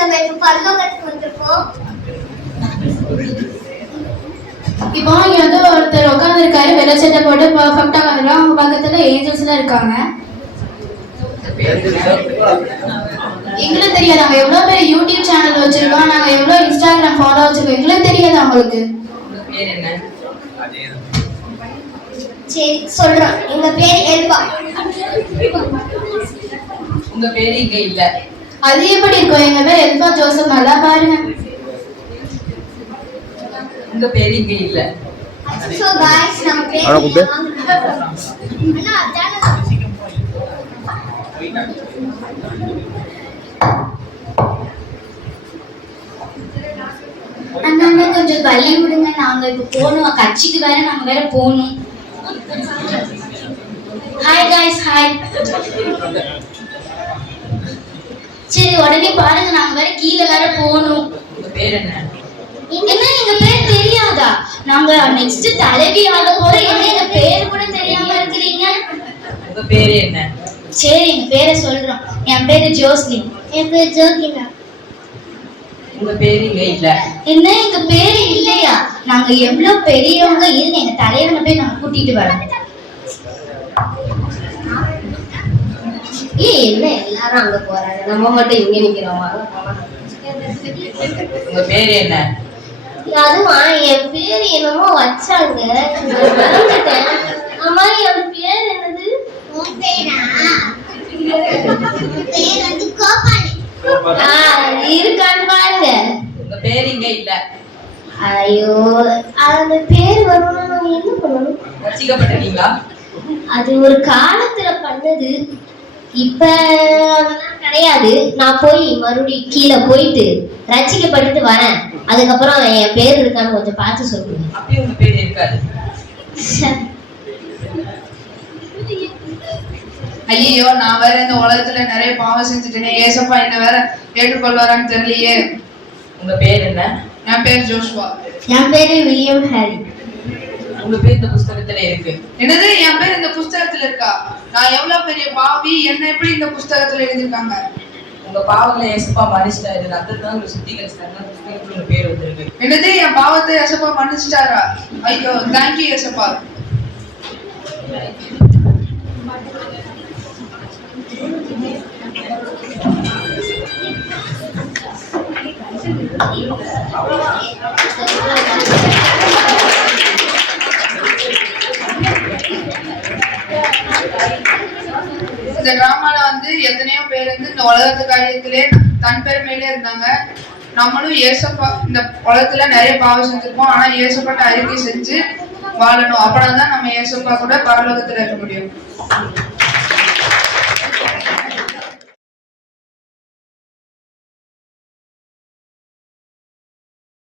நம்ம இப்ப பரலோகத்துக்கு வந்திருக்கோம். இப்போ இங்க வந்து ஒருத்தர் உட்கார்ந்து இருக்காரு வெள்ளை சட்டை போட்டு பர்ஃபெக்டா வர்றோம் அவங்க பக்கத்துல ஏஞ்சல்ஸ் எல்லாம் இருக்காங்க. எங்களுக்கு தெரியாது. நாங்க எவ்வளவு பெரிய யூடியூப் சேனல் வச்சிருக்கோம். நாங்க எவ்வளவு இன்ஸ்டாகிராம் ஃபாலோ வச்சிருக்கோம். எங்களுக்கு தெரியாது அவங்களுக்கு. உங்க பேர் என்ன சரி சொல்றோம். எங்க பேர் எல்பா உங்க பேரு இங்க இல்ல. அது எப்படி இருக்கும் எங்க பேர் எல்பா ஜோசப் நல்லா பாருங்க உங்க பேரு இங்க இல்ல சோ गाइस நம்ம பேர் அண்ணா, கூப்பிடு. அண்ணா அதானே அண்ணா அண்ணா கொஞ்சம் தள்ளி விடுங்க நாங்க இப்ப போகணும் கட்சிக்கு வேற நாங்க வேற போகணும் ஹாய் காய்ஸ் ஹாய் சரி உடனே பாருங்க நாங்க வேற கீழே வேற போகணும். உங்க பேர் என்ன? என்ன எங்க பேர் தெரியாதா? நாங்க நெக்ஸ்ட் தலைவி ஆக போறோம் என்ன எங்க பேர் கூட தெரியாம இருக்கிறீங்க? உங்க பேரு என்ன? சரி எங்க பேரை சொல்றோம். என் பேரு ஜோஸ்லின் என் பேர் ஜோகினா உங்க பேரு இங்க இல்ல. என்ன எங்க பேரு இல்லையா? நாங்க எவ்வளவு பெரியவங்க இருங்க எங்க தலைவனை போய் நாங்க கூட்டிட்டு வரோம் ஏய் என்ன எல்லாரும் அங்க போறாங்க? நம்ம மட்டும் இங்க நிக்கிறோம். உங்க பேரு என்ன? அதுவா? என் பேர் என்னமோ வச்சாங்க. மறந்துட்டேன். ஆமா என் பேர் என்னது? உன் பேரா? பேர் வந்து கோபாலி. இருக்கான்னு பாருங்க. உங்க பேரு இங்க இல்ல. ஐயோ அந்த பேர் வரணும்னா நம்ம என்ன பண்ணணும்? ரசிக்கப்பட்டிருக்கீங்களா அது ஒரு காலத்துல பண்ணது. இப்ப அதெல்லாம் கிடையாது. நான் போய் மறுபடியும் கீழே போயிட்டு ரசிக்கப்பட்டுட்டு வரேன். அதுக்கப்புறம் என் பேர் இருக்கான்னு கொஞ்சம் பார்த்து சொல்லுங்க. அப்பயும் உங்க பேரு இருக்காது. ஐயோ நான் வேற இந்த உலகத்துல நிறைய பாவம் செஞ்சுட்டேனே. ஏசப்பா என்ன வேற ஏற்றுக்கொள்வாரான்னு தெரியலையே. உங்க பேர் என்ன? என் பேர் ஜோஷ்வா. என் பேரு வில்லியம் ஹாரி. உங்க பேர் இந்த புஸ்தகத்துல இருக்கு. என்னது? என் பேர் இந்த புஸ்தகத்துல இருக்கா? நான் எவ்வளவு பெரிய பாவி? என்ன எப்படி இந்த புஸ்தகத்துல எழுதியிருக்காங்க? உங்க பாவங்களை ஏசப்பா மன்னிச்சிட்டாரு. ரத்தத்தான் உங்களை சுத்திகரிச்சிட்டாங்க புஸ்தகத்துல உங்க பேர் வந்திருக்கு. என்னது? என் பாவத்தை ஏசப்பா மன்னிச்சிட்டாரா? ஐயோ தேங்க்யூ ஏசப்பா இந்த டிராமால வந்து எத்தனையோ பேர் வந்து இந்த உலகத்து காரியத்திலே தன் பெருமையிலே இருந்தாங்க. நம்மளும் ஏசப்பா இந்த உலகத்துல நிறைய பாவம் செஞ்சிருப்போம். ஆனா ஏசப்பாட்ட அறிக்கை செஞ்சு வாழணும். அப்பனா தான் நம்ம ஏசப்பா கூட பரலோகத்துல இருக்க முடியும்.